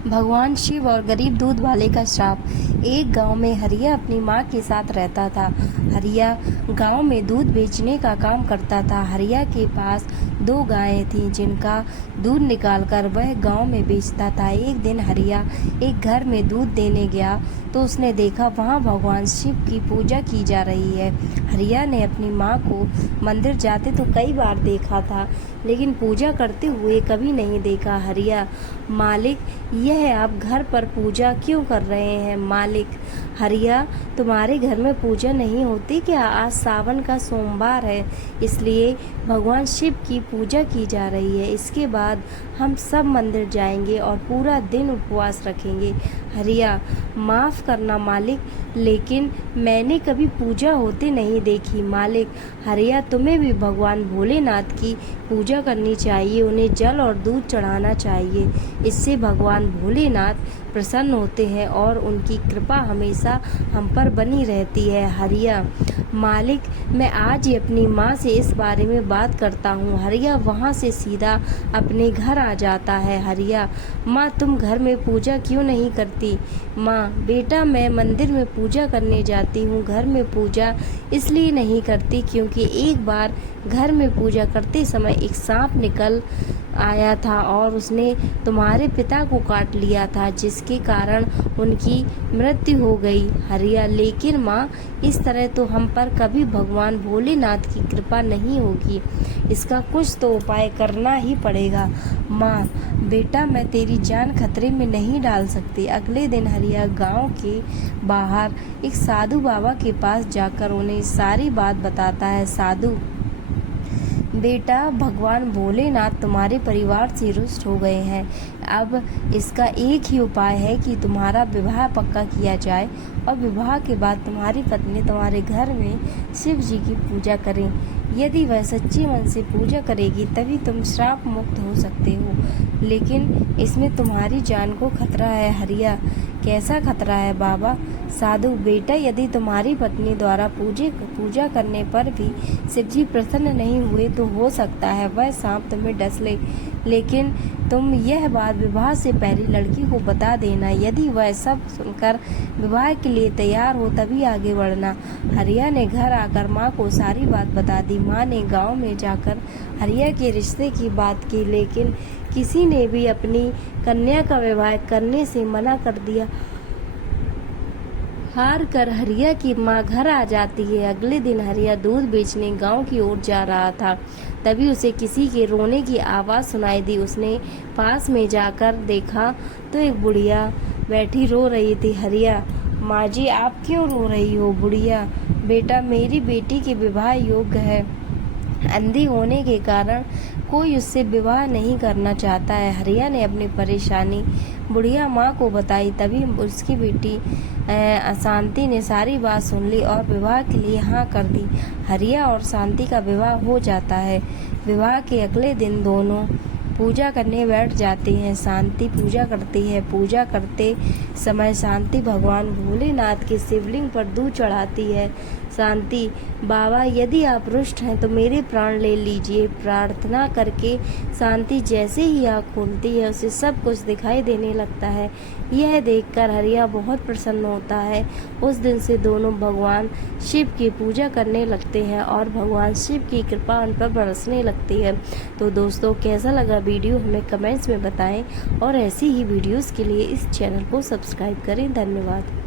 भगवान शिव और गरीब दूध वाले का श्राप। एक गांव में हरिया अपनी माँ के साथ रहता था। हरिया गांव में दूध बेचने का काम करता था। हरिया के पास 2 गायें थीं जिनका दूध निकालकर वह गांव में बेचता था। एक दिन हरिया एक घर में दूध देने गया तो उसने देखा वहां भगवान शिव की पूजा की जा रही है। हरिया ने अपनी माँ को मंदिर जाते तो कई बार देखा था, लेकिन पूजा करते हुए कभी नहीं देखा। हरिया, मालिक, यह आप घर पर पूजा क्यों कर रहे हैं? मालिक, हरिया, तुम्हारे घर में पूजा नहीं होती क्या? आज सावन का सोमवार है, इसलिए भगवान शिव की पूजा की जा रही है। इसके बाद हम सब मंदिर जाएंगे और पूरा दिन उपवास रखेंगे। हरिया, माफ़ करना मालिक, लेकिन मैंने कभी पूजा होते नहीं देखी। मालिक, हरिया, तुम्हें भी भगवान भोलेनाथ की पूजा करनी चाहिए, उन्हें जल और दूध चढ़ाना चाहिए। इससे भगवान भोलेनाथ प्रसन्न होते हैं और उनकी कृपा हमेशा हम पर बनी रहती है। हरिया, मालिक, मैं आज ही अपनी माँ से इस बारे में बात करता हूँ। हरिया वहाँ से सीधा अपने घर आ जाता है। हरिया, माँ, तुम घर में पूजा क्यों नहीं करती? माँ, बेटा, मैं मंदिर में पूजा करने जाती हूँ। घर में पूजा इसलिए नहीं करती क्योंकि एक बार घर में पूजा करते समय एक सांप निकल आया था और उसने तुम्हारे पिता को काट लिया था, जिसके कारण उनकी मृत्यु हो गई। हरिया, लेकिन माँ, इस तरह तो हम पर कभी भगवान भोलेनाथ की कृपा नहीं होगी। इसका कुछ तो उपाय करना ही पड़ेगा। माँ, बेटा, मैं तेरी जान खतरे में नहीं डाल सकती। अगले दिन हरिया गांव के बाहर एक साधु बाबा के पास जाकर उन्हें सारी बात बताता है। साधु, बेटा, भगवान भोलेनाथ तुम्हारे परिवार से रुष्ट हो गए हैं। अब इसका एक ही उपाय है कि तुम्हारा विवाह पक्का किया जाए और विवाह के बाद तुम्हारी पत्नी तुम्हारे घर में शिव जी की पूजा करें। यदि वह सच्चे मन से पूजा करेगी तभी तुम श्राप मुक्त हो सकते हो, लेकिन इसमें तुम्हारी जान को खतरा है। हरिया, कैसा खतरा है बाबा? साधु, बेटा, यदि तुम्हारी पत्नी द्वारा पूजा करने पर भी शिवजी प्रसन्न नहीं हुए तो हो सकता है वह सांप तुम्हें डस ले, लेकिन तुम यह बात विवाह से पहले लड़की को बता देना। यदि वह सब सुनकर विवाह के लिए तैयार हो तभी आगे बढ़ना। हरिया ने घर आकर माँ को सारी बात बता दी। माँ ने गांव में जाकर हरिया के रिश्ते की बात की, लेकिन किसी ने भी अपनी कन्या का विवाह करने से मना कर दिया। हार कर हरिया की माँ घर आ जाती है। अगले दिन हरिया दूध बेचने गांव की ओर जा रहा था, तभी उसे किसी के रोने की आवाज़ सुनाई दी। उसने पास में जाकर देखा तो एक बुढ़िया बैठी रो रही थी। हरिया, माँ जी, आप क्यों रो रही हो? बुढ़िया, बेटा, मेरी बेटी के विवाह योग्य है, अंधी होने के कारण कोई उससे विवाह नहीं करना चाहता है। हरिया ने अपनी परेशानी बुढ़िया माँ को बताई। तभी उसकी बेटी शांति ने सारी बात सुन ली और विवाह के लिए हाँ कर दी। हरिया और शांति का विवाह हो जाता है। विवाह के अगले दिन दोनों पूजा करने बैठ जाते हैं। शांति पूजा करती है। पूजा करते समय शांति भगवान भोलेनाथ के शिवलिंग पर दूध चढ़ाती है। शांति, बाबा, यदि आप रुष्ट हैं तो मेरे प्राण ले लीजिए। प्रार्थना करके शांति जैसे ही आँख खोलती है उसे सब कुछ दिखाई देने लगता है। यह देखकर हरिया बहुत प्रसन्न होता है। उस दिन से दोनों भगवान शिव की पूजा करने लगते हैं और भगवान शिव की कृपा उन पर बरसने लगती है। तो दोस्तों, कैसा लगा वीडियो हमें कमेंट्स में बताएं और ऐसी ही वीडियोस के लिए इस चैनल को सब्सक्राइब करें। धन्यवाद।